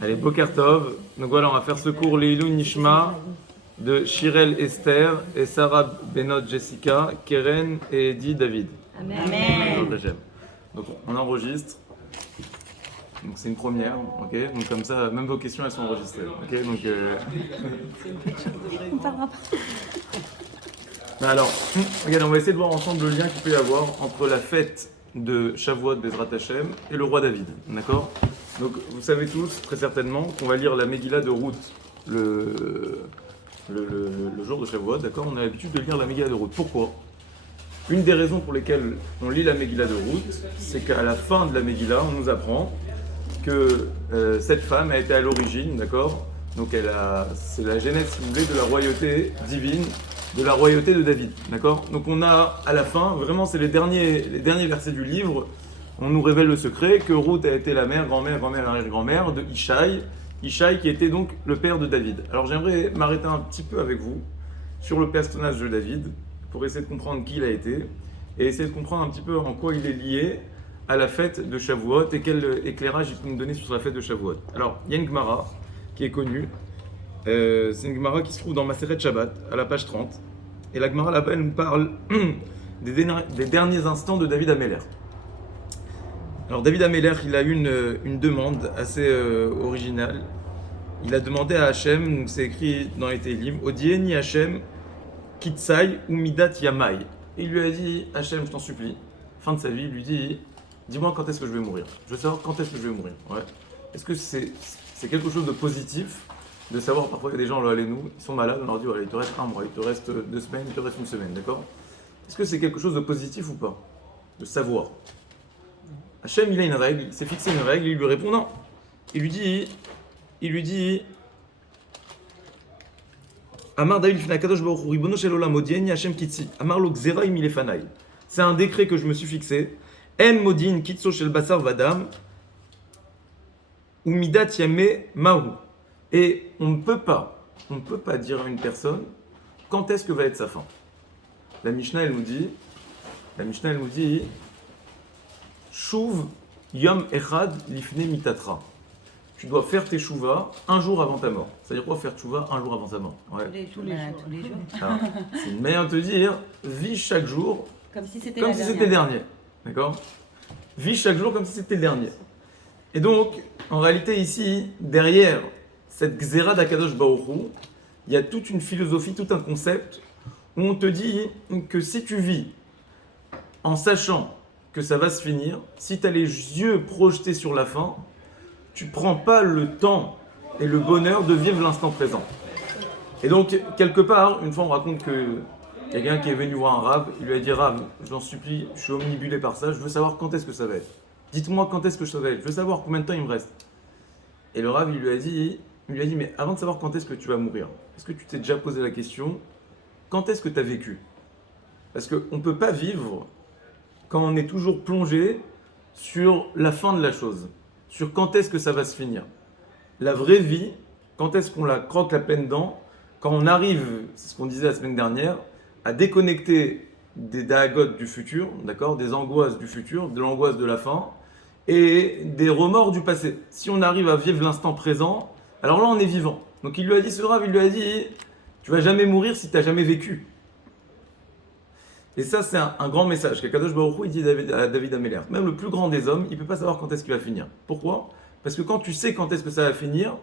Allez, Boker Tov. Donc voilà, on va faire ce cours Leilou Nishma de Shirel Esther et Sarah Benot Jessica, Keren et Eddie David. Amen. Donc on enregistre. Donc c'est une première, ok. Donc comme ça, même vos questions elles sont enregistrées, ok. Donc On parlera pas. alors, regardez, on va essayer de voir ensemble le lien qu'il peut y avoir entre la fête de Shavuot Bezrat Hashem et le roi David, d'accord. Donc vous savez tous très certainement qu'on va lire la Megillah de Ruth le jour de Shavuot, d'accord. On a l'habitude de lire la Megillah de Ruth. Pourquoi? Une des raisons pour lesquelles on lit la Megillah de Ruth, c'est qu'à la fin de la Megillah, on nous apprend que cette femme a été à l'origine, d'accord. Donc c'est la genèse, si vous voulez, de la royauté divine, de la royauté de David, d'accord. Donc on a à la fin, vraiment c'est les derniers versets du livre, on nous révèle le secret que Ruth a été la mère, grand-mère, arrière-grand-mère de Ishaï qui était donc le père de David. Alors j'aimerais m'arrêter un petit peu avec vous sur le personnage de David, pour essayer de comprendre qui il a été, et essayer de comprendre un petit peu en quoi il est lié à la fête de Shavuot, et quel éclairage il peut nous donner sur la fête de Shavuot. Alors, il y a une Gemara qui est connue, c'est une Gemara qui se trouve dans Maseret Shabbat, à la page 30, et la Gemara là-bas, elle nous parle des derniers instants de David Améler. Alors David Améler, il a eu une demande assez originale. Il a demandé à Hachem, c'est écrit dans les Télim, Odieni Hachem Kitsai ou Midat Yamai. Et il lui a dit, Hachem, je t'en supplie, fin de sa vie, il lui dit, dis-moi quand est-ce que je vais mourir. Je veux savoir quand est-ce que je vais mourir. Ouais. Est-ce que c'est quelque chose de positif de savoir, parfois il y a des gens, là, nous, ils sont malades, on leur dit, voilà, il te reste un mois, il te reste 2 semaines, il te reste une semaine, d'accord? Est-ce que c'est quelque chose de positif ou pas? De savoir. Hachem, il a une règle, il s'est fixé une règle, il lui répond non. Il lui dit, Amar David Finakadosh Baruch Hu Ribono Shel Olam Odieni Hashem Kitsi Amar Lo Gzera Im Ilefanai. C'est un décret que je me suis fixé. En Modin Kitso Shel Basar Vadam ou Midat Yame Mahu. Et on ne peut pas dire à une personne quand est-ce que va être sa fin. La Mishnah elle nous dit Shuv Yom Echad Lifne Mitatra. Tu dois faire tes chouvas un jour avant ta mort. C'est-à-dire quoi faire chouvas un jour avant sa mort? Ouais. Tous les jours. Alors, c'est une manière de te dire, vis chaque jour Comme si c'était le dernier. D'accord? Vis chaque jour comme si c'était le dernier. Et donc, en réalité ici, derrière cette Gzera d'Akadosh Baruch Hu, il y a toute une philosophie, tout un concept où on te dit que si tu vis en sachant que ça va se finir, si tu as les yeux projetés sur la fin, tu ne prends pas le temps et le bonheur de vivre l'instant présent. Et donc, quelque part, une fois on raconte que quelqu'un qui est venu voir un Rav, il lui a dit « Rav, je t'en supplie, je suis omnibulé par ça, je veux savoir quand est-ce que ça va être. Dites-moi quand est-ce que ça va être, je veux savoir combien de temps il me reste. » Et le Rav, il lui a dit « Mais avant de savoir quand est-ce que tu vas mourir, est-ce que tu t'es déjà posé la question, quand est-ce que tu as vécu ?» Parce qu'on ne peut pas vivre quand on est toujours plongé sur la fin de la chose, sur quand est-ce que ça va se finir. La vraie vie, quand est-ce qu'on la croque la pleine dent, quand on arrive, c'est ce qu'on disait la semaine dernière, à déconnecter des dahagotes du futur, d'accord, des angoisses du futur, de l'angoisse de la fin, et des remords du passé. Si on arrive à vivre l'instant présent, alors là on est vivant. Donc il lui a dit, ce Rav, il lui a dit, tu vas jamais mourir si tu n'as jamais vécu. Et ça, c'est un grand message qu'Akadosh Baruch Hu il dit à David Améler. Même le plus grand des hommes, il ne peut pas savoir quand est-ce qu'il va finir. Pourquoi? Parce que quand tu sais quand est-ce que ça va finir,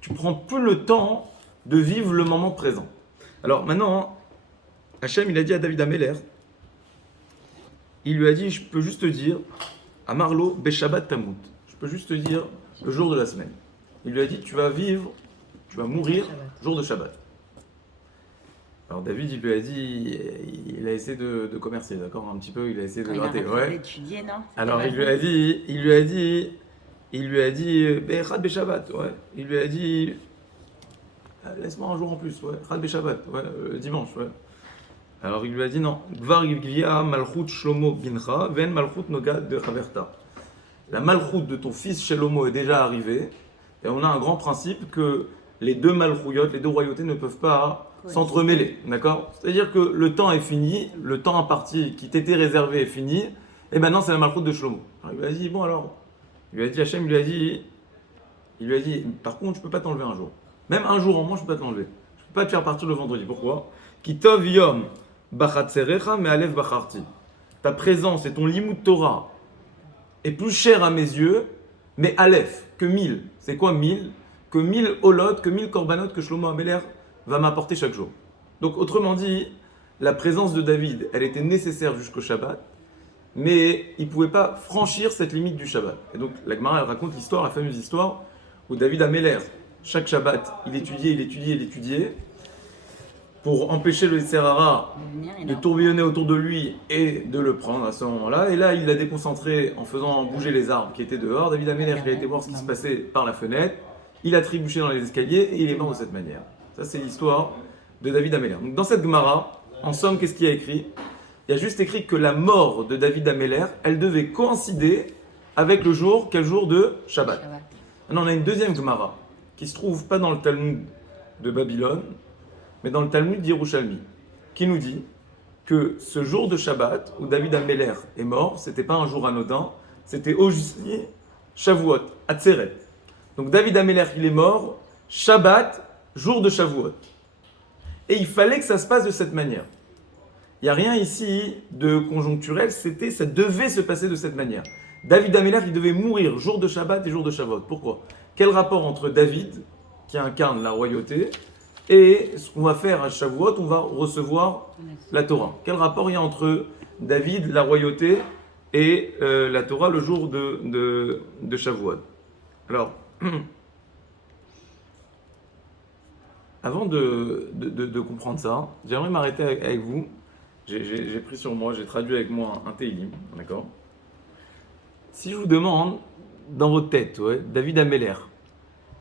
tu prends plus le temps de vivre le moment présent. Alors maintenant, Hachem, il a dit à David Améler, il lui a dit, je peux juste te dire, Amarlo Beshabbat Tamut. Je peux juste te dire le jour de la semaine. Il lui a dit, tu vas mourir jour de Shabbat. Alors David, il lui a dit, il a essayé de commercer, d'accord, un petit peu, il a essayé de gratter. Ouais. Étudier, non? Alors il lui a dit, Chad Beshabbat, ouais. Il lui a dit, laisse-moi un jour en plus, ouais. Chad Beshabbat, ouais, dimanche, ouais. Alors il lui a dit non, Gvar Yivgia Malchut Shlomo Bincha, Ven Malchut Nogad de Chaverta. La Malchut de ton fils Shlomo est déjà arrivée, et on a un grand principe que les deux Malchuyot, les deux royautés ne peuvent pas s'entremêler, d'accord? C'est-à-dire que le temps est fini, le temps imparti qui t'était réservé est fini, et maintenant c'est la Malchut de Shlomo. Alors il lui a dit, bon alors, il lui a dit, Hachem, il lui a dit, Il lui a dit, par contre, je ne peux pas t'enlever un jour. Même un jour en moins, je ne peux pas t'enlever. Je ne peux pas te faire partir le vendredi. Pourquoi? Ki tov yom bachatzerecha me'alev bacharti. Ta présence et ton limud Torah est plus cher à mes yeux, mais Aleph, que 1000. C'est quoi 1000? Que 1000 holot, que 1000 korbanot que Shlomo Améler va m'apporter chaque jour. Donc, autrement dit, la présence de David, elle était nécessaire jusqu'au Shabbat, mais il ne pouvait pas franchir cette limite du Shabbat. Et donc, la Gemara, elle raconte l'histoire, la fameuse histoire, où David Améler, chaque Shabbat, il étudiait, pour empêcher le Yetzer Hara de tourbillonner autour de lui et de le prendre à ce moment-là. Et là, il l'a déconcentré en faisant bouger les arbres qui étaient dehors. David Améler, il a été voir ce qui se passait par la fenêtre, il a trébuché dans les escaliers et il est mort de cette manière. Ça, c'est l'histoire de David Améler. Donc, dans cette Gemara, en somme, qu'est-ce qu'il y a écrit? Il y a juste écrit que la mort de David Améler, elle devait coïncider avec le jour, quel jour de Shabbat. Maintenant, on a une deuxième Gemara qui se trouve pas dans le Talmud de Babylone, mais dans le Talmud d'Yerushalmi, qui nous dit que ce jour de Shabbat où David Améler est mort, c'était pas un jour anodin, c'était aussi Shavuot, Atzeret. Donc David Améler, il est mort, Shabbat, jour de Shavuot. Et il fallait que ça se passe de cette manière. Il n'y a rien ici de conjoncturel, ça devait se passer de cette manière. David Améler, il devait mourir jour de Shabbat et jour de Shavuot. Pourquoi? Quel rapport entre David, qui incarne la royauté, et ce qu'on va faire à Shavuot, on va recevoir la Torah. Quel rapport il y a entre David, la royauté, et la Torah le jour de Shavuot? Alors, avant de comprendre ça, j'aimerais m'arrêter avec vous. J'ai pris sur moi, j'ai traduit avec moi un Teilim, d'accord? Si je vous demande, dans votre tête, David Améler,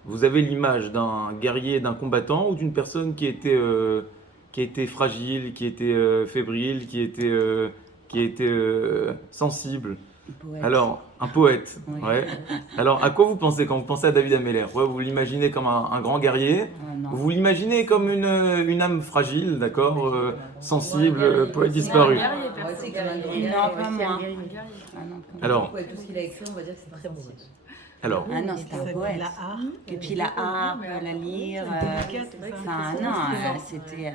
vous avez l'image d'un guerrier, d'un combattant ou d'une personne qui était fragile, qui était fébrile, qui était sensible? Alors, un poète. Oui. Ouais. Alors, à quoi vous pensez quand vous pensez à David Améler? Vous l'imaginez comme un grand guerrier? Vous l'imaginez comme une âme fragile, d'accord, sensible, poète disparu? Non, pas moi. Alors, tout ce qu'il a écrit, on va dire que c'est très bon. alors, Ah non, c'est un poète. Et puis la harpe, la lyre, c'était...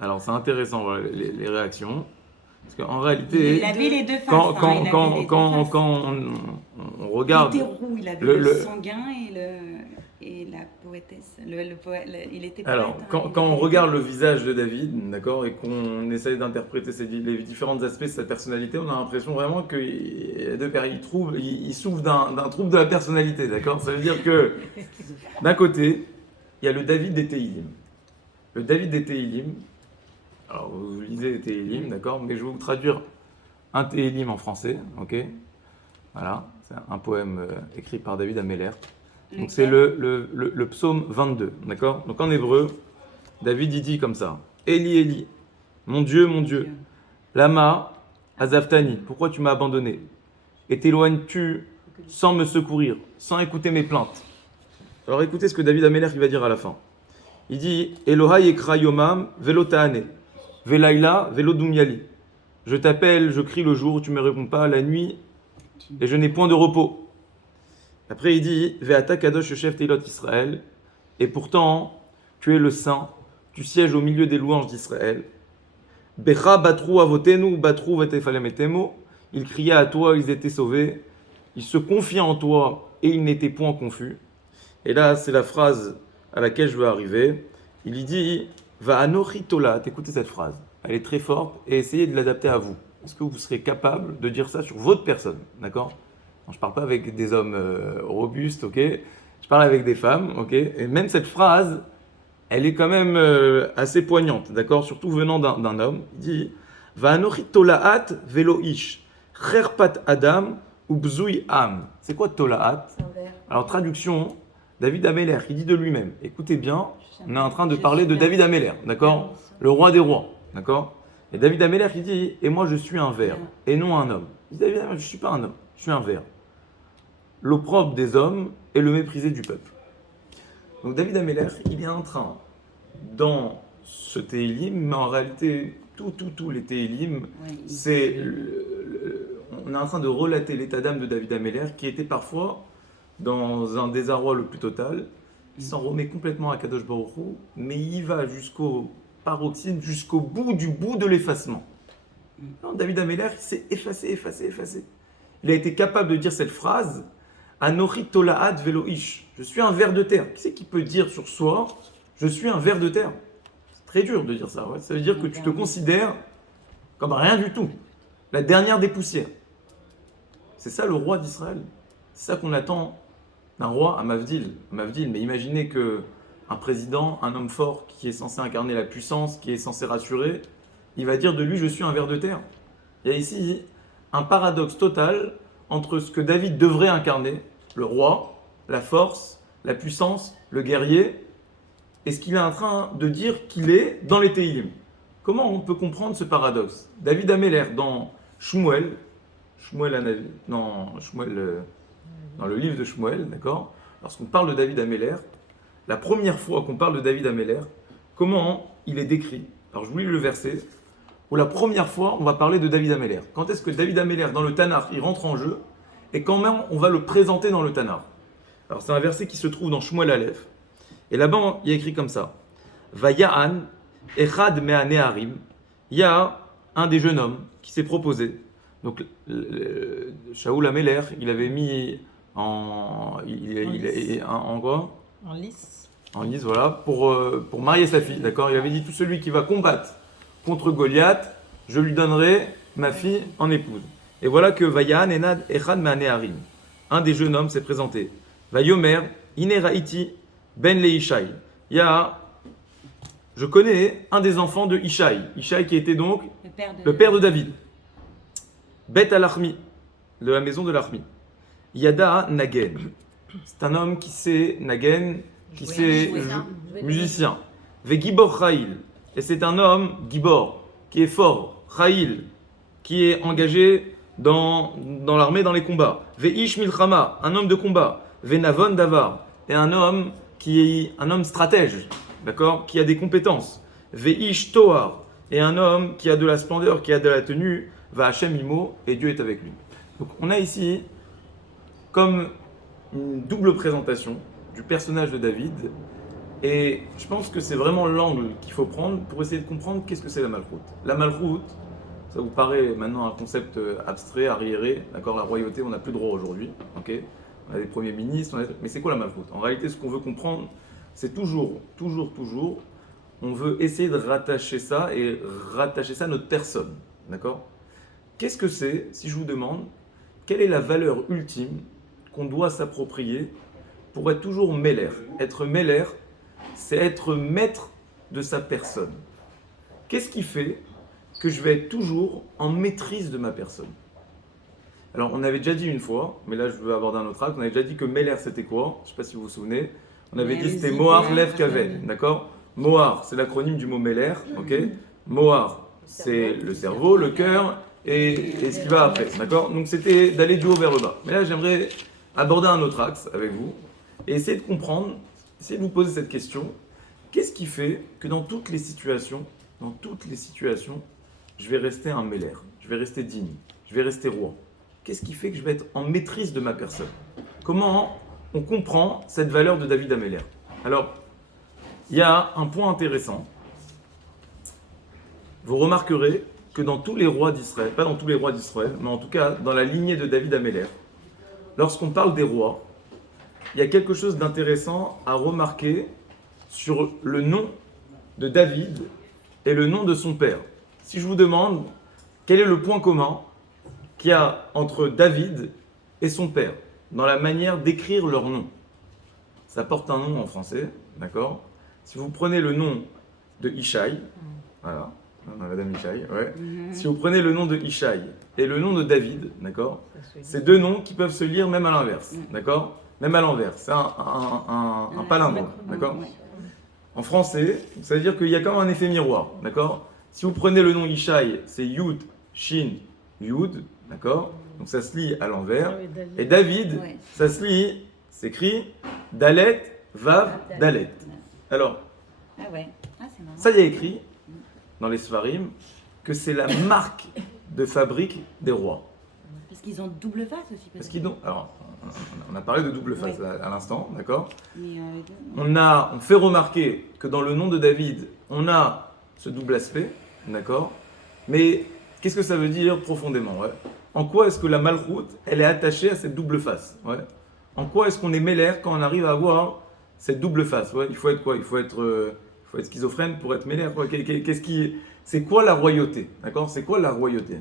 alors, c'est intéressant voilà, les réactions. Parce qu'en réalité, il avait les deux faces. quand on regarde. Il était roux, il avait le sanguin et la poétesse. Il était poète. Alors, quand on regarde le visage de David, d'accord, et qu'on essaye d'interpréter les différents aspects de sa personnalité, on a l'impression vraiment qu'il souffre d'un trouble de la personnalité, d'accord? Ça veut dire que, d'un côté, il y a le David des Teilim. Le David des Teilim, alors vous lisez les Teilim, d'accord, mais je vais vous traduire un Teilim en français, ok? Voilà, c'est un poème écrit par David Améler. Donc c'est le psaume 22, d'accord? Donc en hébreu, David il dit comme ça: Eli, Eli, mon Dieu, lama azavtani, pourquoi tu m'as abandonné? Et t'éloignes-tu sans me secourir, sans écouter mes plaintes? Alors écoutez ce que David Améler il va dire à la fin. Il dit: Elohai ekra yomam velo ta'ane, velaila velo dumyali. Je t'appelle, je crie le jour, tu ne me réponds pas, la nuit, et je n'ai point de repos. Après, il dit: Ve'ata kadosh yoshev teilot Israël, et pourtant, tu es le saint, tu sièges au milieu des louanges d'Israël. Becha batrou avotenu, batrou vetefalem etemo. Ils criaient à toi, ils étaient sauvés. Ils se confiaient en toi, et ils n'étaient point confus. Et là, c'est la phrase à laquelle je veux arriver. Il y dit: Va'anochi tolat. Écoutez cette phrase. Elle est très forte, et essayez de l'adapter à vous. Est-ce que vous serez capable de dire ça sur votre personne? D'accord? Je ne parle pas avec des hommes robustes, ok? Je parle avec des femmes, ok? Et même cette phrase, elle est quand même assez poignante, d'accord? Surtout venant d'un homme. Il dit: Va'anochi tolaat velo ish, cherpat adam ou bzoui am. C'est quoi tolaat? Alors traduction, David Améler, il dit de lui-même. Écoutez bien, on est en train de parler de David Améler, d'accord? Le roi des rois, d'accord? Et David Améler, il dit: et moi je suis un ver, et non un homme. Il dit: David Améler, je ne suis pas un homme, je suis un ver. L'opprobre des hommes et le méprisé du peuple. Donc David Améler, il est en train, dans ce Teilim, mais en réalité, tous les Teilim, c'est on est en train de relater l'état d'âme de David Améler, qui était parfois dans un désarroi le plus total. Il s'en remet complètement à Kadosh Baruch Hu, mais il va jusqu'au paroxysme, jusqu'au bout de l'effacement. Non, David Améler, il s'est effacé. Il a été capable de dire cette phrase Anochi tolaat velo ish. Je suis un ver de terre. Qui c'est qui peut dire sur soi je suis un ver de terre? C'est très dur de dire ça. Ouais. Ça veut dire que tu te considères comme rien du tout. La dernière des poussières. C'est ça le roi d'Israël. C'est ça qu'on attend d'un roi à Mavdil. Mais imaginez qu'un président, un homme fort qui est censé incarner la puissance, qui est censé rassurer, il va dire de lui je suis un ver de terre. Il y a ici un paradoxe total entre ce que David devrait incarner, le roi, la force, la puissance, le guerrier, et ce qu'il est en train de dire qu'il est dans les Tehillim. Comment on peut comprendre ce paradoxe? David Améler, dans Shmuel, dans le livre de Shmuel, d'accord? Lorsqu'on parle de David Améler, la première fois qu'on parle de David Améler, comment il est décrit? Alors je vous lis le verset, où la première fois on va parler de David Améler. Quand est-ce que David Améler, dans le Tanakh, il rentre en jeu, et comment on va le présenter dans le Tanakh? Alors c'est un verset qui se trouve dans Shmuel Aleph, et là-bas il y a écrit comme ça, Vaya'an echad me'aneharim, il y a un des jeunes hommes qui s'est proposé. Donc Shaoul Améler, il avait mis en quoi? En lice. En lice, voilà, pour marier sa fille, d'accord? Il avait dit tout celui qui va combattre contre Goliath, je lui donnerai ma fille en épouse. Et voilà que Vayan Enad Echad Me'aneharim, un des jeunes hommes s'est présenté. Vayomer Ineraiti Ben le Ishai. Je connais un des enfants de Ishai. Ishai qui était donc le père de David. Bet al-Achmi, de la maison de l'Achmi. Yada Nagen. C'est un homme qui sait Nagen, qui sait musicien. Ve Gibor Chail. Et c'est un homme, Gibor, qui est fort. Chail, qui est engagé dans l'armée, dans les combats. Ve Ish Milchama, un homme de combat. Ve Navon Davar, et un homme stratège, d'accord, qui a des compétences. Ve Ish Toar, et un homme qui a de la splendeur, qui a de la tenue. Va Hachem Imo, et Dieu est avec lui. Donc on a ici comme une double présentation du personnage de David, et je pense que c'est vraiment l'angle qu'il faut prendre pour essayer de comprendre qu'est-ce que c'est la Malchoute. La Malchoute, ça vous paraît maintenant un concept abstrait, arriéré, d'accord, la royauté, on n'a plus de droit aujourd'hui, ok, on a des premiers ministres, mais c'est quoi la Malchoute? En réalité, ce qu'on veut comprendre, c'est toujours, on veut essayer de rattacher ça à notre personne, d'accord? Qu'est-ce que c'est, si je vous demande, quelle est la valeur ultime qu'on doit s'approprier pour être toujours mêler? Être mêler, c'est être maître de sa personne. Qu'est-ce qui fait que je vais être toujours en maîtrise de ma personne? Alors, on avait déjà dit une fois, mais là je veux aborder un autre acte, on avait déjà dit que mêler c'était quoi? Je ne sais pas si vous vous souvenez. On avait dit que c'était Mohar Lev Kaven, d'accord? Mohar, c'est l'acronyme du mot mêler, ok? Mohar, c'est le cerveau, le cœur, et ce qui va après, d'accord? Donc c'était d'aller du haut vers le bas. Mais là, j'aimerais aborder un autre axe avec vous et essayer de comprendre, essayer de vous poser cette question. Qu'est-ce qui fait que dans toutes les situations, je vais rester un mêler, je vais rester digne, je vais rester roi? Qu'est-ce qui fait que je vais être en maîtrise de ma personne? Comment on comprend cette valeur de David Améler? Alors, il y a un point intéressant. Vous remarquerez que dans tous les rois d'Israël, pas dans tous les rois d'Israël, mais en tout cas dans la lignée de David Améler, lorsqu'on parle des rois, il y a quelque chose d'intéressant à remarquer sur le nom de David et le nom de son père. Si je vous demande quel est le point commun qu'il y a entre David et son père dans la manière d'écrire leur nom, ça porte un nom en français, d'accord? Si vous prenez le nom de Ishai, voilà, Madame Ishai, ouais. Si vous prenez le nom de Ishai et le nom de David, d'accord, c'est deux noms qui peuvent se lire même à l'inverse, d'accord? Même à l'envers, c'est un palindrome, d'accord? En français, ça veut dire qu'il y a quand même un effet miroir, d'accord? Si vous prenez le nom Ishai, c'est Yud, Shin, Yud, d'accord? Donc ça se lit à l'envers. Et David, ça se lit, s'écrit Dalet, Vav, Dalet. Alors, ça y a écrit dans les Sfarim que c'est la marque de fabrique des rois. Parce qu'ils ont double face aussi. Parce qu'ils ont, alors, on a parlé de double face à l'instant, d'accord? Mais les deux, On fait remarquer que dans le nom de David, on a ce double aspect, d'accord? Mais qu'est-ce que ça veut dire profondément, ouais? En quoi est-ce que la malchoute, elle est attachée à cette double face, ouais? En quoi est-ce qu'on est mêlère quand on arrive à avoir cette double face, ouais? Il faut être quoi? Il faut être schizophrène pour être mêlère, quoi? C'est quoi la royauté, d'accord? C'est quoi la royauté?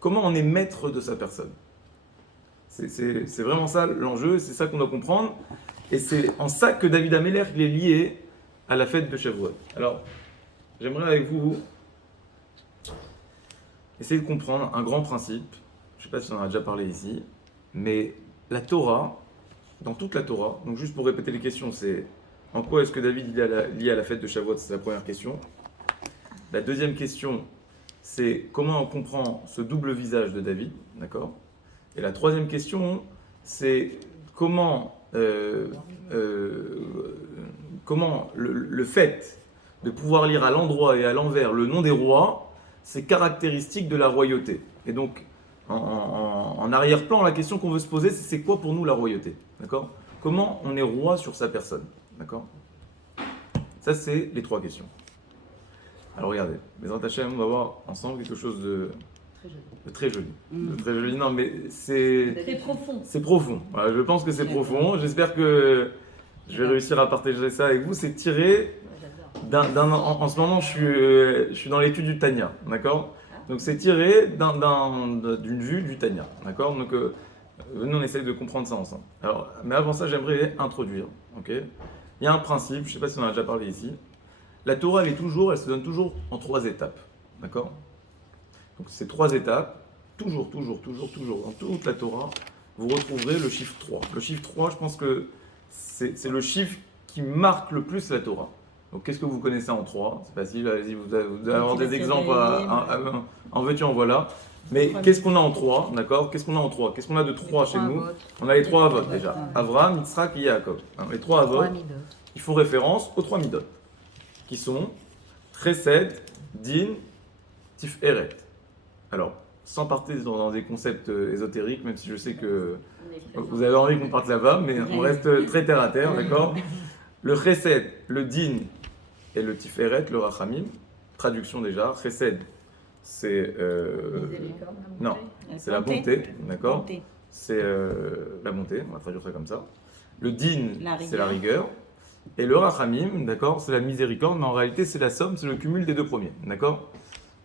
Comment on est maître de sa personne? C'est vraiment ça l'enjeu, c'est ça qu'on doit comprendre. Et c'est en ça que David Améler il est lié à la fête de Shavuot. Alors, j'aimerais avec vous essayer de comprendre un grand principe. Je ne sais pas si on en a déjà parlé ici, mais la Torah, dans toute la Torah, donc juste pour répéter les questions, c'est en quoi est-ce que David est lié à la fête de Shavuot? C'est la première question. La deuxième question, c'est comment on comprend ce double visage de David, d'accord? Et la troisième question, c'est comment le fait de pouvoir lire à l'endroit et à l'envers le nom des rois, c'est caractéristique de la royauté. Et donc, en arrière-plan, la question qu'on veut se poser, c'est quoi pour nous la royauté, d'accord? Comment on est roi sur sa personne, d'accord? Ça, c'est les trois questions. Alors regardez, Bezrat Hashem, on va voir ensemble quelque chose de très joli. De très joli, non mais c'est profond. C'est profond. Voilà, je pense que c'est profond. J'espère que je vais réussir à partager ça avec vous. C'est tiré en ce moment, je suis dans l'étude du Tanya, d'accord? Donc c'est tiré d'une vue du Tanya, d'accord? Donc venez, on essaye de comprendre ça ensemble. Alors, mais avant ça, j'aimerais introduire, ok? Il y a un principe, je ne sais pas si on en a déjà parlé ici. La Torah, elle se donne toujours en 3 étapes, d'accord? Donc ces 3 étapes, toujours, dans toute la Torah, vous retrouverez le chiffre 3. Le chiffre 3, je pense que c'est le chiffre qui marque le plus la Torah. Donc qu'est-ce que vous connaissez en 3? C'est facile, allez-y, vous allez avoir des exemples en veux-tu, en voilà. Mais qu'est-ce qu'on a en 3, d'accord? Qu'est-ce qu'on a en 3? Qu'est-ce qu'on a de 3 chez nous? On a les 3 avot déjà. Avraham, Yitzhak et Yaakov. Les 3 avot, ils font référence aux 3 midot, qui sont Chesed, Din, Tiferet. Alors, sans partir dans des concepts ésotériques, même si je sais que vous avez envie qu'on parte là-bas, mais on reste très terre à terre, d'accord? Le Chesed, le Din et le Tiferet, le Rachamim. Traduction déjà, Chesed, c'est non, c'est la bonté, d'accord? C'est la bonté, on va traduire ça comme ça. Le Din, c'est la rigueur. Et le Rachamim, d'accord, c'est la miséricorde, mais en réalité c'est la somme, c'est le cumul des 2 premiers, d'accord?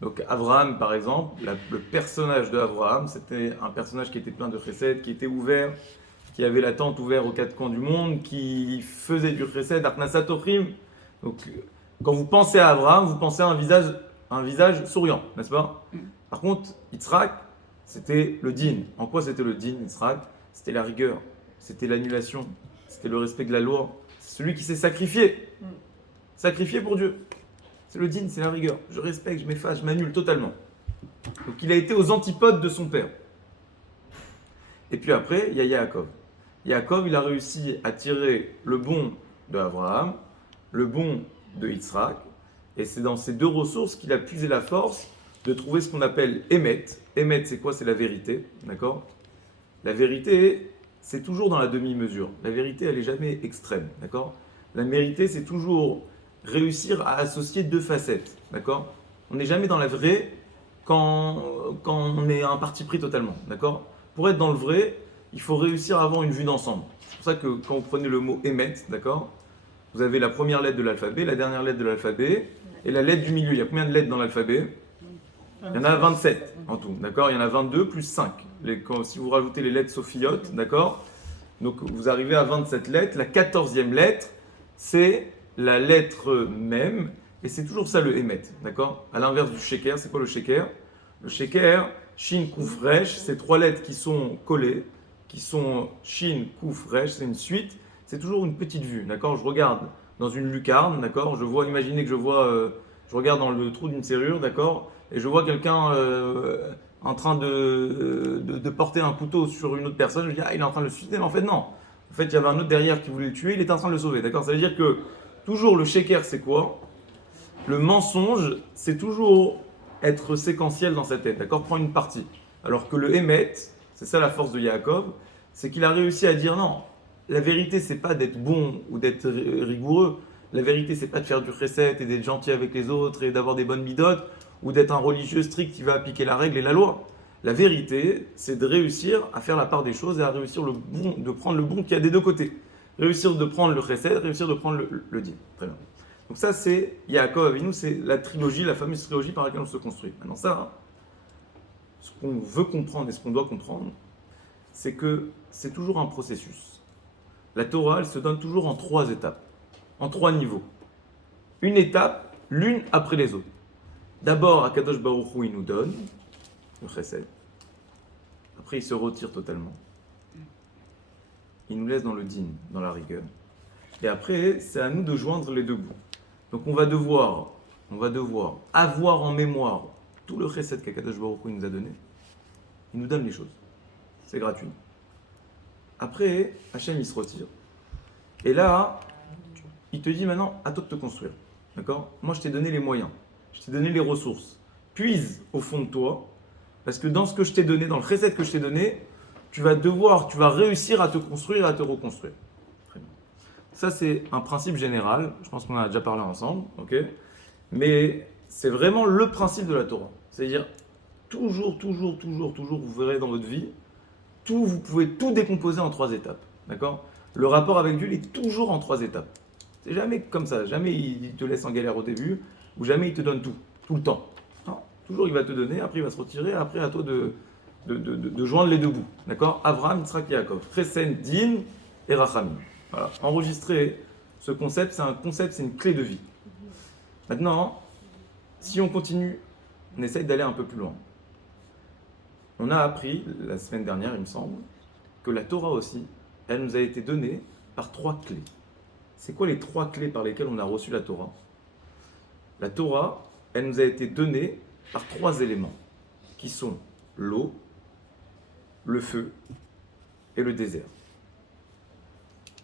Donc Abraham, par exemple, le personnage de Abraham, c'était un personnage qui était plein de chesed, qui était ouvert, qui avait la tente ouverte aux 4 coins du monde, qui faisait du chesed, Arnasat Ochrim. Donc quand vous pensez à Abraham, vous pensez à un visage souriant, n'est-ce pas? Par contre, Yitzhak, c'était le din. En quoi c'était le din, Yitzhak? C'était la rigueur, c'était l'annulation, c'était le respect de la loi. C'est celui qui s'est sacrifié. Sacrifié pour Dieu. C'est le din, c'est la rigueur. Je respecte, je m'efface, je m'annule totalement. Donc il a été aux antipodes de son père. Et puis après, il y a Yaakov. Yaakov, il a réussi à tirer le bon de Abraham, le bon de Yitzhak. Et c'est dans ces 2 ressources qu'il a puisé la force de trouver ce qu'on appelle Emet. Emet, c'est quoi? C'est la vérité, d'accord? La vérité, c'est toujours dans la demi-mesure. La vérité, elle n'est jamais extrême, d'accord? La vérité, c'est toujours réussir à associer 2 facettes, d'accord? On n'est jamais dans la vraie quand on est à un parti pris totalement, d'accord? Pour être dans le vrai, il faut réussir à avoir une vue d'ensemble. C'est pour ça que quand vous prenez le mot émet, d'accord? Vous avez la première lettre de l'alphabet, la dernière lettre de l'alphabet et la lettre du milieu. Il y a combien de lettres dans l'alphabet? Il y en a 27 en tout, d'accord? Il y en a 22 plus 5. Si vous rajoutez les lettres sophiotes, d'accord? Donc vous arrivez à 27 lettres. La 14e lettre, c'est la lettre même, et c'est toujours ça le émet, d'accord? À l'inverse du sheker, c'est quoi le sheker? Le sheker, shin, kuf, resh, c'est 3 lettres qui sont collées, qui sont shin, kuf, resh, c'est une suite, c'est toujours une petite vue, d'accord? Je regarde dans une lucarne, d'accord? Imaginez que je regarde dans le trou d'une serrure, d'accord? Et je vois quelqu'un en train de porter un couteau sur une autre personne, je dis, ah, il est en train de le suicider, mais en fait non. En fait, il y avait un autre derrière qui voulait le tuer, il était en train de le sauver, d'accord? Ça veut dire que toujours le sheker, c'est quoi? Le mensonge, c'est toujours être séquentiel dans sa tête, d'accord? Prendre une partie. Alors que le émet, c'est ça la force de Yaakov, c'est qu'il a réussi à dire non, la vérité c'est pas d'être bon ou d'être rigoureux, la vérité c'est pas de faire du chesed et d'être gentil avec les autres et d'avoir des bonnes midotes ou d'être un religieux strict qui va appliquer la règle et la loi. La vérité c'est de réussir à faire la part des choses et à réussir de prendre le bon qu'il y a des deux côtés. Réussir de prendre le chesed, réussir de prendre le din. Très bien. Donc ça c'est Yaakov Avinu, c'est la trilogie, la fameuse trilogie par laquelle on se construit. Maintenant ça, ce qu'on veut comprendre et ce qu'on doit comprendre, c'est que c'est toujours un processus. La Torah, elle se donne toujours en 3 étapes, en 3 niveaux. Une étape, l'une après les autres. D'abord, Akadosh Baruch Hu, il nous donne le chesed. Après, il se retire totalement. Il nous laisse dans le din, dans la rigueur. Et après, c'est à nous de joindre les deux bouts. Donc on va devoir avoir en mémoire tout le chesed qu'Akadosh Baruch Hu nous a donné. Il nous donne les choses. C'est gratuit. Après, Hachem, il se retire. Et là, il te dit maintenant, à toi de te construire. D'accord ? Moi, je t'ai donné les moyens. Je t'ai donné les ressources. Puise au fond de toi, parce que dans ce que je t'ai donné, dans le chesed que je t'ai donné, tu vas réussir à te construire et à te reconstruire. Très bien. Ça, c'est un principe général. Je pense qu'on en a déjà parlé ensemble. Ok ? Mais c'est vraiment le principe de la Torah. C'est-à-dire, toujours, vous verrez dans votre vie, vous pouvez tout décomposer en 3 étapes. D'accord ? Le rapport avec Dieu, il est toujours en 3 étapes. C'est jamais comme ça. Jamais il te laisse en galère au début, ou jamais il te donne tout le temps. Non. Toujours il va te donner, après il va se retirer, après à toi de joindre les deux bouts. D'accord ? Avraham, Yitzhak, Yaakov. Chesed, Din et Rachamim. Voilà. Enregistrer ce concept, c'est une clé de vie. Maintenant, si on continue, on essaye d'aller un peu plus loin. On a appris, la semaine dernière, il me semble, que la Torah aussi, elle nous a été donnée par 3 clés. C'est quoi les 3 clés par lesquelles on a reçu la Torah ? La Torah, elle nous a été donnée par 3 éléments, qui sont l'eau, le feu et le désert.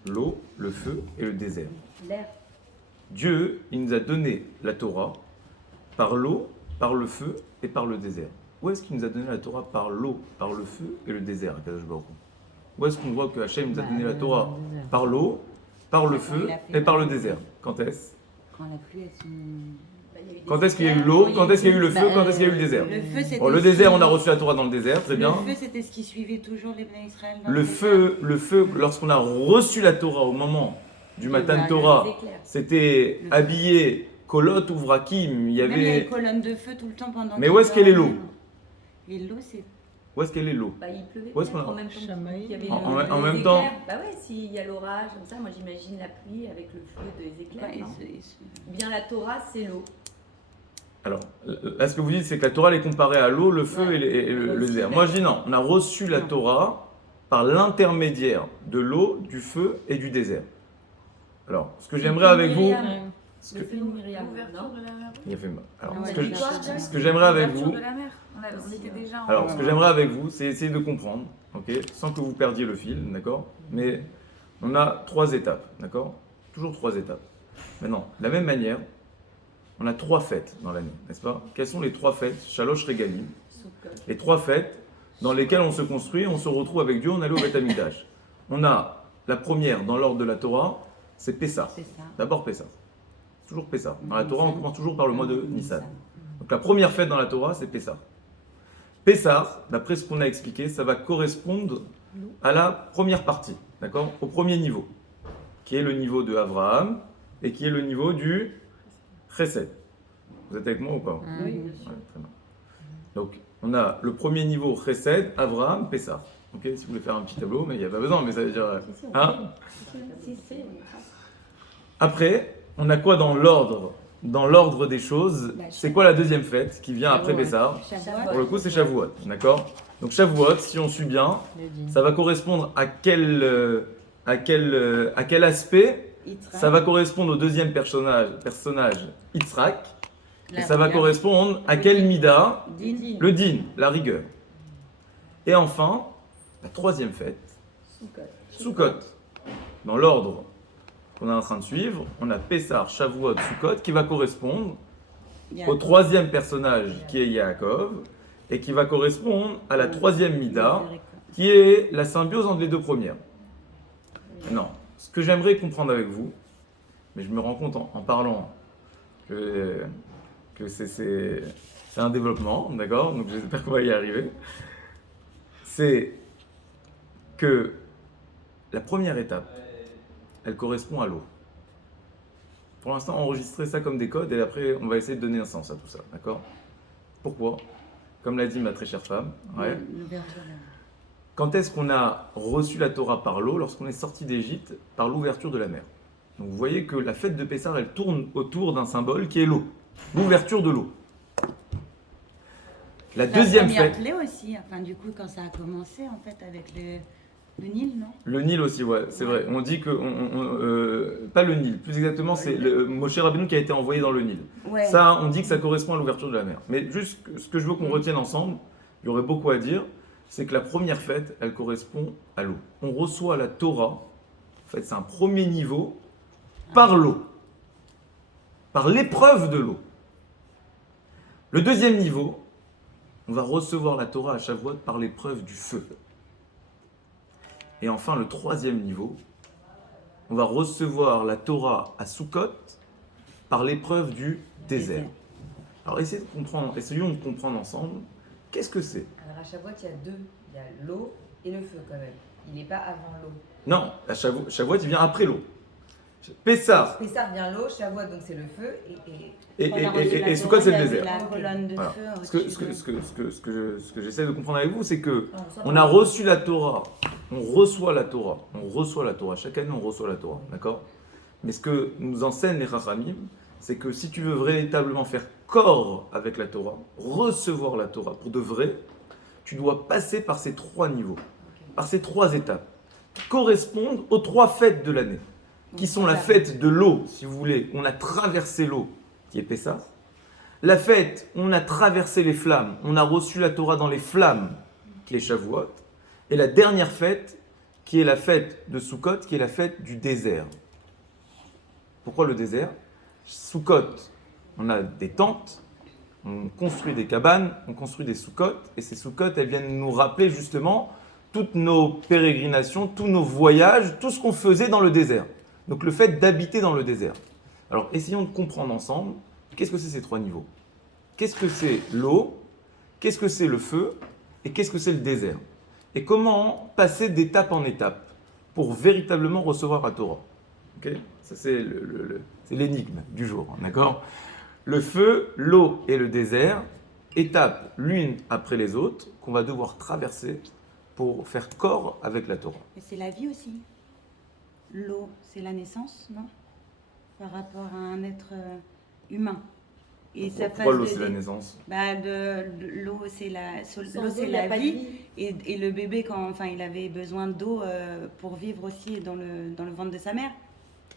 L'eau, le feu et le désert. L'air. Dieu, il nous a donné la Torah par l'eau, par le feu et par le désert. Où est-ce qu'il nous a donné la Torah par l'eau, par le feu et le désert, Akadosh Baruch Hu ? Où est-ce qu'on voit que Hachem nous a donné la Torah par l'eau, par le feu et par le désert ? Quand est-ce ? Quand la pluie, elles sont... Quand est-ce qu'il y a eu l'eau ? Quand est-ce qu'il y a eu le feu ? Quand est-ce qu'il y a eu le désert ? Le feu, c'était... Bon, le désert, on a reçu la Torah dans le désert, très bien. Le feu, c'était ce qui suivait toujours les Bnei Israël. Le feu, lorsqu'on a reçu la Torah au moment du matin de Torah, c'était habillé, kolot ou vrakim, il y Même il y a avait... des colonnes de feu tout le temps pendant... Mais où est-ce qu'elle est l'eau ? Et l'eau, c'est... Où est-ce qu'elle est l'eau ? Bah, il pleuvait Où est-ce peut-être qu'on a- en même temps. Chamaï. qu'il y avait En les même temps- éclairs. Bah ouais, s'il y a l'orage, comme ça, moi j'imagine la pluie avec le feu des éclairs. Ouais, non et Bien la Torah, c'est l'eau. Alors, là, ce que vous dites, c'est que la Torah elle est comparée à l'eau, le feu Ouais. et le Aussi, désert. mais- Moi, je dis non. On a reçu la Non. Torah par l'intermédiaire de l'eau, du feu et du désert. Alors, ce que j'aimerais avec vous... Myriam. ce que- Le feu de Myriam, non de la mer. Il a fait mal. Alors, Ouais, ce que, l'histoire, ce que j'aimerais avec vous... de la mer. On était déjà en... Alors, ce que j'aimerais avec vous, c'est essayer de comprendre, ok, sans que vous perdiez le fil, d'accord. Mais on a 3 étapes, d'accord. Toujours 3 étapes. Maintenant, de la même manière, on a 3 fêtes dans l'année, n'est-ce pas? Quelles sont les 3 fêtes? Shalosh Regalim. Les 3 fêtes dans lesquelles on se construit, on se retrouve avec Dieu, on allait au Beth Amikdash. On a la première dans l'ordre de la Torah, c'est Pessah. c'est ça. D'abord Pessah. C'est toujours Pessah. Dans la Torah, on commence toujours par le mois de Nissan. Nissan. Donc la première fête dans la Torah, c'est Pessah. Pessah, d'après ce qu'on a expliqué, ça va correspondre à la première partie, d'accord? Au premier niveau, qui est le niveau de Abraham et qui est le niveau du Chesed. Vous êtes avec moi ou pas? Oui, Ouais, très bien. Donc, on a le premier niveau Chesed, Abraham, Pessah. Ok, si vous voulez faire un petit tableau, mais il n'y a pas besoin, mais ça veut dire... Si, si, on Hein? fait. Si, si, on trace. Après, on a quoi dans l'ordre? Dans l'ordre des choses, Bah, c'est quoi la deuxième fête qui vient après Pessah? Shavuot. Pour le coup, c'est Shavuot, d'accord? Donc Shavuot, si on suit bien, ça va correspondre à quel aspect? Yitzhak, Ça va correspondre au deuxième personnage Yitzhak, et la ça va rigueur. correspondre à quel mida? Din. Le din, la rigueur. Et enfin, la troisième fête, Sukkot. Dans l'ordre qu'on est en train de suivre, on a Pessah, Shavuot, Sukkot, qui va correspondre au troisième personnage qui est Yaakov, et qui va correspondre à la troisième mida, qui est la symbiose entre les deux premières. Non, ce que j'aimerais comprendre avec vous, mais je me rends compte en parlant que c'est un développement, d'accord? Donc j'espère qu'on va y arriver. C'est que la première étape, elle correspond à l'eau. Pour l'instant, enregistrez ça comme des codes et après, on va essayer de donner un sens à tout ça, d'accord? Pourquoi? Comme l'a dit ma très chère femme, ouais. Quand est-ce qu'on a reçu la Torah par l'eau? Lorsqu'on est sorti d'Égypte par l'ouverture de la mer. Donc vous voyez que la fête de Pessah, elle tourne autour d'un symbole qui est l'eau, l'ouverture de l'eau. La deuxième fête. Clé aussi, enfin du coup quand ça a commencé en fait avec le Nil, non? Le Nil aussi, ouais, c'est vrai. On dit que pas le Nil, plus exactement, c'est le Moshe Rabbeinu qui a été envoyé dans le Nil. Ouais. Ça, on dit que ça correspond à l'ouverture de la mer. Mais juste ce que je veux qu'on retienne ensemble, il y aurait beaucoup à dire, c'est que la première fête, elle correspond à l'eau. On reçoit la Torah, en fait, c'est un premier niveau par l'eau, par l'épreuve de l'eau. Le deuxième niveau, on va recevoir la Torah à Shavuot par l'épreuve du feu. Et enfin, le troisième niveau, on va recevoir la Torah à Sukkot par l'épreuve du désert. Alors essayons de comprendre ensemble, qu'est-ce que c'est? Alors à Shavuot, il y a deux. Il y a l'eau et le feu quand même. Il n'est pas avant l'eau. Non, à Shavuot, il vient après l'eau. Pessah vient l'eau, Shavuot donc c'est le feu et Sukkot c'est le désert. La colonne de Voilà. feu. Ce que j'essaie de comprendre avec vous, c'est que on a reçu la Torah, on reçoit la Torah. Chaque année on reçoit la Torah, d'accord? Mais ce que nous enseignent les Chachamim, c'est que si tu veux véritablement faire corps avec la Torah, recevoir la Torah pour de vrai, tu dois passer par ces trois niveaux, par ces trois étapes, qui correspondent aux trois fêtes de l'année. Qui sont la fête de l'eau, si vous voulez, on a traversé l'eau, qui est Pessah. La fête, on a traversé les flammes, on a reçu la Torah dans les flammes, qui est Shavuot. Et la dernière fête, qui est la fête de Sukkot, qui est la fête du désert. Pourquoi le désert? Sukkot, on a des tentes, on construit des cabanes, on construit des Sukkot, et ces Sukkot, elles viennent nous rappeler justement toutes nos pérégrinations, tous nos voyages, tout ce qu'on faisait dans le désert. Donc le fait d'habiter dans le désert. Alors essayons de comprendre ensemble, qu'est-ce que c'est ces trois niveaux? Qu'est-ce que c'est l'eau? Qu'est-ce que c'est le feu? Et qu'est-ce que c'est le désert? Et comment passer d'étape en étape pour véritablement recevoir la Torah? Okay? Ça c'est l'énigme du jour, d'accord? Le feu, l'eau et le désert, étapes l'une après les autres, qu'on va devoir traverser pour faire corps avec la Torah. Mais c'est la vie aussi. L'eau, c'est la naissance, non? Par rapport à un être humain. Et pourquoi l'eau, c'est la naissance? L'eau, c'est la vie. Et le bébé, il avait besoin d'eau pour vivre aussi dans le ventre de sa mère.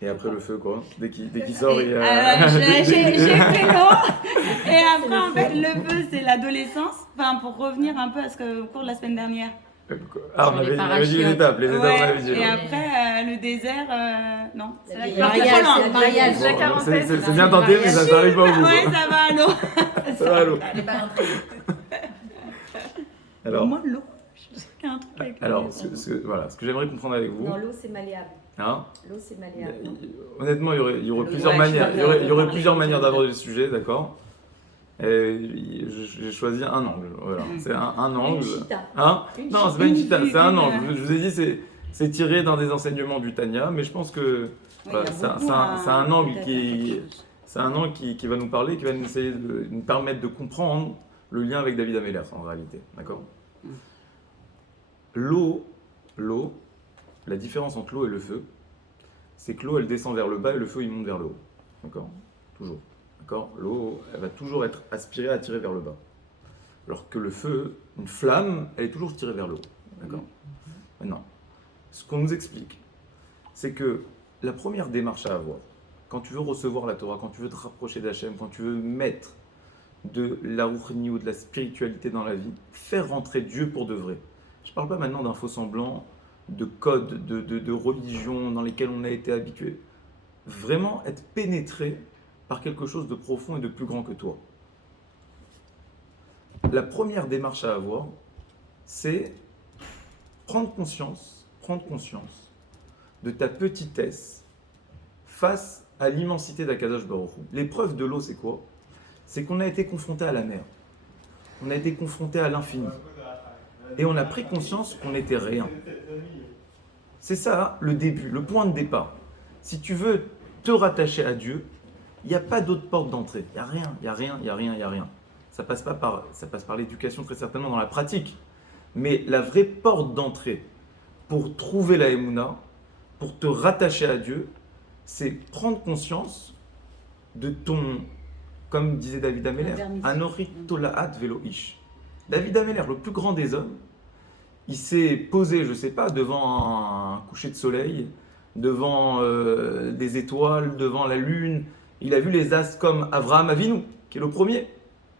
Et après le feu, quoi? Dès qu'il sort, il y a... J'ai fait l'eau. Et après, en fait, le feu, c'est l'adolescence. Enfin, pour revenir un peu à ce qu'au cours de la semaine dernière. Ah, on avait dit les étapes, on avait dit. Et après, le désert, non. C'est le mariage. C'est bien tenté, mais ça n'arrive pas au bout. Ouais, ça va à l'eau. Ça va à l'eau. Alors, moi, l'eau. Un truc avec alors ce que j'aimerais comprendre avec vous. Non, l'eau, c'est malléable. Hein? L'eau, c'est malléable. Honnêtement, il y aurait plusieurs manières. Il y aurait plusieurs manières d'aborder le sujet, d'accord? J'ai choisi un angle. Voilà. C'est un angle. Hein? Non, c'est pas une chita, c'est un angle. Je vous ai dit, c'est tiré d'un des enseignements du Tanya, mais je pense que c'est un angle qui va nous parler, qui va nous essayer de nous permettre de comprendre le lien avec David Ameller en réalité. D'accord? L'eau, la différence entre l'eau et le feu, c'est que l'eau elle descend vers le bas et le feu il monte vers le haut. D'accord? Toujours. D'accord? L'eau, elle va toujours être aspirée, attirée vers le bas. Alors que le feu, une flamme, elle est toujours tirée vers le haut. D'accord? Maintenant, ce qu'on nous explique, c'est que la première démarche à avoir, quand tu veux recevoir la Torah, quand tu veux te rapprocher d'Hachem, quand tu veux mettre de la ruchni ou de la spiritualité dans la vie, faire rentrer Dieu pour de vrai. Je ne parle pas maintenant d'un faux semblant, de codes, de religion dans lesquels on a été habitué. Vraiment être pénétré par quelque chose de profond et de plus grand que toi. La première démarche à avoir, c'est prendre conscience de ta petitesse face à l'immensité d'Akadosh Baruch Hu. L'épreuve de l'eau, c'est quoi? C'est qu'on a été confronté à la mer. On a été confronté à l'infini. Et on a pris conscience qu'on n'était rien. C'est ça le début, le point de départ. Si tu veux te rattacher à Dieu, il n'y a pas d'autre porte d'entrée. Il n'y a rien. Ça passe par l'éducation très certainement dans la pratique. Mais la vraie porte d'entrée pour trouver la Emouna, pour te rattacher à Dieu, c'est prendre conscience de ton, comme disait David Ameller, Anori Tolaat Velo Ish. David Ameller, le plus grand des hommes, il s'est posé, je ne sais pas, devant un coucher de soleil, devant des étoiles, devant la lune. Il a vu les astres comme Avraham Avinu, qui est le premier,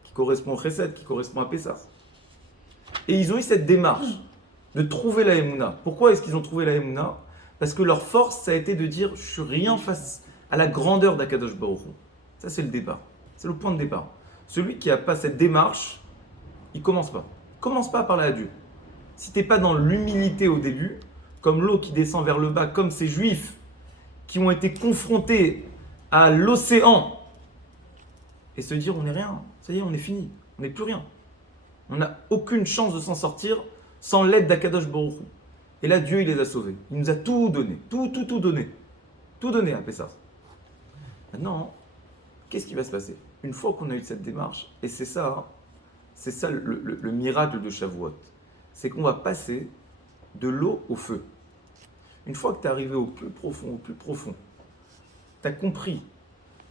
qui correspond au Chesed, qui correspond à Pessah. Et ils ont eu cette démarche de trouver la Emouna. Pourquoi est-ce qu'ils ont trouvé la Emouna? Parce que leur force, ça a été de dire « je suis rien face à la grandeur d'Akadosh Baruch Hu ». Ça, c'est le départ. C'est le point de départ. Celui qui n'a pas cette démarche, il ne commence pas. Il ne commence pas à parler à Dieu. Si tu n'es pas dans l'humilité au début, comme l'eau qui descend vers le bas, comme ces Juifs qui ont été confrontés à l'océan, et se dire « on n'est rien, ça y est, on est fini, on n'est plus rien ». On n'a aucune chance de s'en sortir sans l'aide d'Akadosh Baruch Hu. Et là, Dieu, il les a sauvés. Il nous a tout donné. Tout donné. Tout donné à Pessah. Maintenant, qu'est-ce qui va se passer? Une fois qu'on a eu cette démarche, et c'est ça le miracle de Shavuot, c'est qu'on va passer de l'eau au feu. Une fois que tu es arrivé au plus profond, tu as compris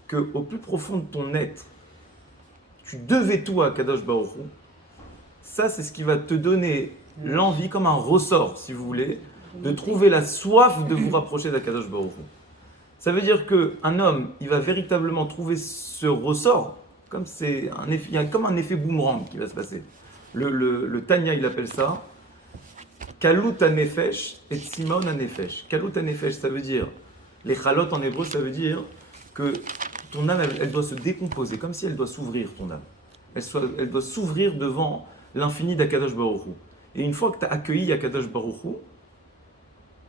qu'au plus profond de ton être, tu devais tout à Kadosh Baruch Hu. Ça, c'est ce qui va te donner l'envie, comme un ressort, si vous voulez, de trouver la soif de vous rapprocher d'Akadosh Baruch Hu. Ça veut dire qu'un homme, il va véritablement trouver ce ressort, comme il y a comme un effet boomerang qui va se passer. Le Tanya, il appelle ça Kalut HaNefesh et Simon HaNefesh. Kalut HaNefesh, ça veut dire, les chalot en hébreu, ça veut dire que ton âme, elle doit se décomposer, comme si elle doit s'ouvrir, ton âme. Elle doit s'ouvrir devant l'infini d'Akadosh Baruch Hu. Et une fois que tu as accueilli Akadosh Baruch Hu,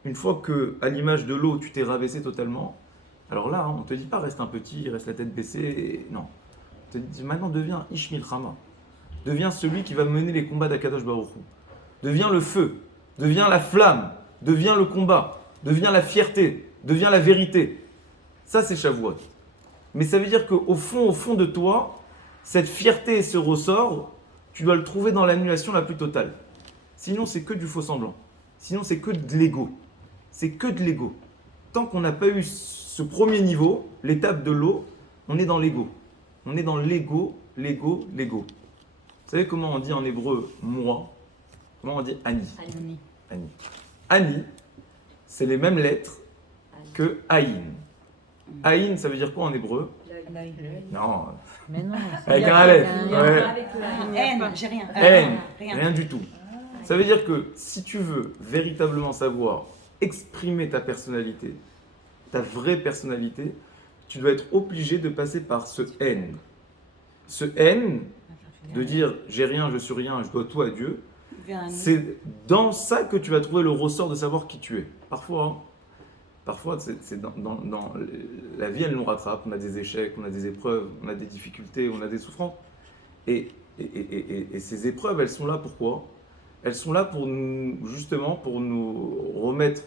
une fois que, à l'image de l'eau, tu t'es rabaissé totalement, alors là, on ne te dit pas reste un petit, reste la tête baissée, non. On te dit maintenant deviens Ish Milchama. Deviens celui qui va mener les combats d'Akadosh Baruch Hu. Deviens le feu, deviens la flamme, deviens le combat, deviens la fierté, deviens la vérité. Ça, c'est Shavuot. Mais ça veut dire qu'au fond de toi, cette fierté et ce ressort, tu dois le trouver dans l'annulation la plus totale. Sinon, c'est que du faux semblant. Sinon, c'est que de l'ego. C'est que de l'ego. Tant qu'on n'a pas eu ce premier niveau, l'étape de l'eau, on est dans l'ego. On est dans l'ego. Vous savez comment on dit en hébreu « moi » Comment on dit « ani » Ani. Ani, c'est les mêmes lettres que « aïn ». Aïn, ça veut dire quoi en hébreu? Non. Mais non. Avec un aleph. Haine, j'ai rien. Haine, rien du tout. Ça veut dire que si tu veux véritablement savoir exprimer ta personnalité, ta vraie personnalité, tu dois être obligé de passer par ce haine. Ce haine, de dire j'ai rien, je suis rien, je dois tout à Dieu, c'est dans ça que tu vas trouver le ressort de savoir qui tu es. Parfois, c'est dans la vie, elle nous rattrape. On a des échecs, on a des épreuves, on a des difficultés, on a des souffrances. Et ces épreuves, elles sont là pourquoi? Elles sont là pour nous remettre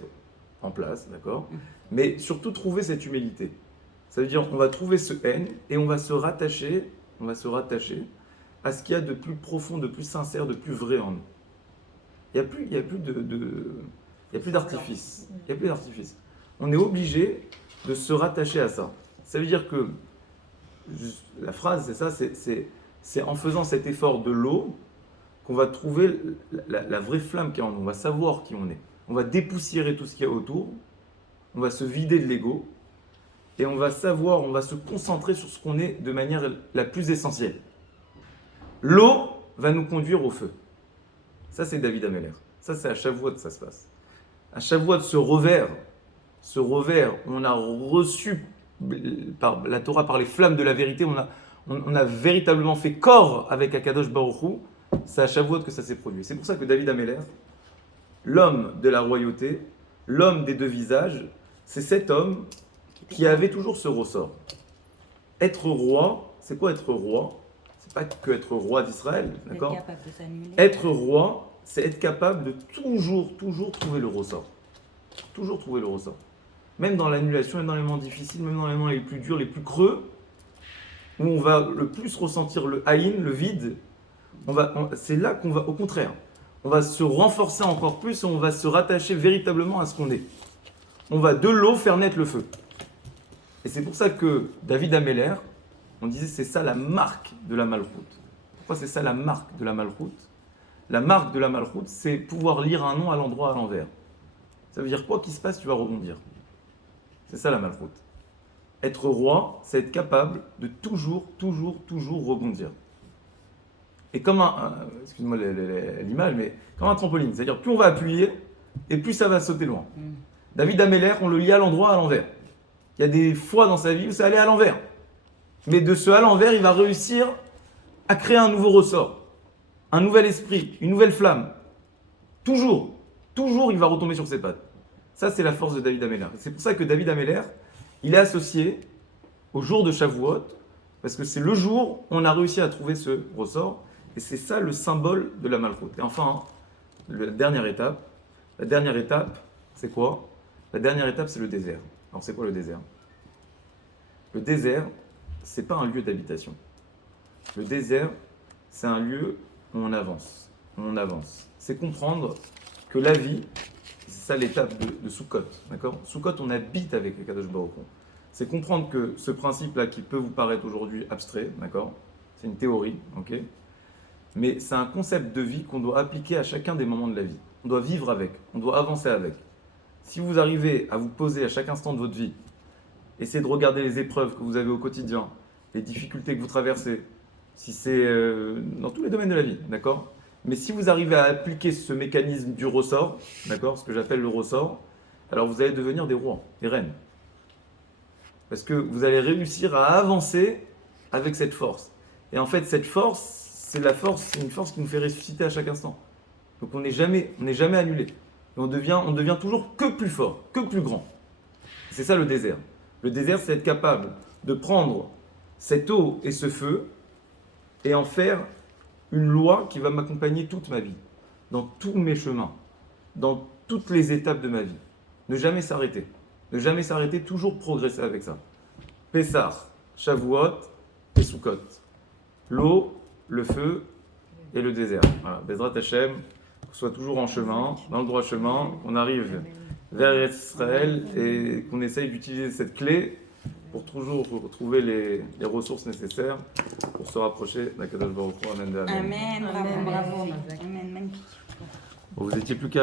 en place, d'accord? Mais surtout trouver cette humilité. Ça veut dire qu'on va trouver ce haine et on va se rattacher à ce qu'il y a de plus profond, de plus sincère, de plus vrai en nous. Il n'y a plus d'artifice. Il n'y a plus d'artifice. On est obligé de se rattacher à ça. Ça veut dire que, la phrase, c'est ça, c'est en faisant cet effort de l'eau qu'on va trouver la vraie flamme qui est en nous. On va savoir qui on est. On va dépoussiérer tout ce qu'il y a autour. On va se vider de l'ego. Et on va se concentrer sur ce qu'on est de manière la plus essentielle. L'eau va nous conduire au feu. Ça, c'est David Ameller. Ça, c'est à Shavuot que ça se passe. À Shavuot, ce revers, on a reçu par la Torah, par les flammes de la vérité, on a véritablement fait corps avec Akadosh Baruch Hu. C'est à Shavuot que ça s'est produit. C'est pour ça que David Ameller, l'homme de la royauté, l'homme des deux visages, c'est cet homme qui avait toujours ce ressort. Être roi, c'est quoi être roi? C'est pas que être roi d'Israël, d'accord? Être capable de s'annuler. Être roi, c'est être capable de toujours trouver le ressort. Toujours trouver le ressort. Même dans l'annulation, même dans les moments difficiles, même dans les moments les plus durs, les plus creux, où on va le plus ressentir le haïn, le vide, c'est là qu'on va, au contraire, on va se renforcer encore plus et on va se rattacher véritablement à ce qu'on est. On va de l'eau faire naître le feu. Et c'est pour ça que David Améler, on disait c'est ça la marque de la malchoute. Pourquoi c'est ça la marque de la malchoute? La marque de la malchoute, c'est pouvoir lire un nom à l'endroit à l'envers. Ça veut dire quoi qu'il se passe, tu vas rebondir. C'est ça la malchoute. Être roi, c'est être capable de toujours rebondir. Et comme excuse-moi l'image, mais comme un trampoline. C'est-à-dire plus on va appuyer, et plus ça va sauter loin. David Améler, on le lit à l'endroit à l'envers. Il y a des fois dans sa vie où ça allait à l'envers. Mais de ce à l'envers, il va réussir à créer un nouveau ressort, un nouvel esprit, une nouvelle flamme. Toujours, il va retomber sur ses pattes. Ça, c'est la force de David Améler. C'est pour ça que David Améler, il est associé au jour de Shavuot, parce que c'est le jour où on a réussi à trouver ce ressort, et c'est ça le symbole de la malchoute. Et enfin, la dernière étape, c'est quoi? La dernière étape, c'est le désert. Alors, c'est quoi le désert? Le désert, c'est pas un lieu d'habitation. Le désert, c'est un lieu où on avance. C'est comprendre que la vie, c'est ça l'étape de Sukkot, d'accord? Sukkot, on habite avec le Kadosh Baruch Hu. C'est comprendre que ce principe-là, qui peut vous paraître aujourd'hui abstrait, d'accord? C'est une théorie, ok? Mais c'est un concept de vie qu'on doit appliquer à chacun des moments de la vie. On doit vivre avec, on doit avancer avec. Si vous arrivez à vous poser à chaque instant de votre vie, essayez de regarder les épreuves que vous avez au quotidien, les difficultés que vous traversez, si c'est dans tous les domaines de la vie, d'accord? Mais si vous arrivez à appliquer ce mécanisme du ressort, d'accord, ce que j'appelle le ressort, alors vous allez devenir des rois, des reines. Parce que vous allez réussir à avancer avec cette force. Et en fait, cette force, c'est une force qui nous fait ressusciter à chaque instant. Donc on n'est jamais annulé. Et on devient toujours que plus fort, que plus grand. C'est ça le désert. Le désert, c'est être capable de prendre cette eau et ce feu et en faire une loi qui va m'accompagner toute ma vie, dans tous mes chemins, dans toutes les étapes de ma vie. Ne jamais s'arrêter. Ne jamais s'arrêter, toujours progresser avec ça. Pessah, Shavuot et Sukkot. L'eau, le feu et le désert. Voilà, Bezrat Hashem, qu'on soit toujours en chemin, dans le droit chemin, qu'on arrive vers Israël et qu'on essaye d'utiliser cette clé pour toujours trouver les ressources nécessaires pour se rapprocher d'Akadosh Baruch Hu. Amen. Amen, bravo. Amen, magnifique. Bon, vous étiez plus calme.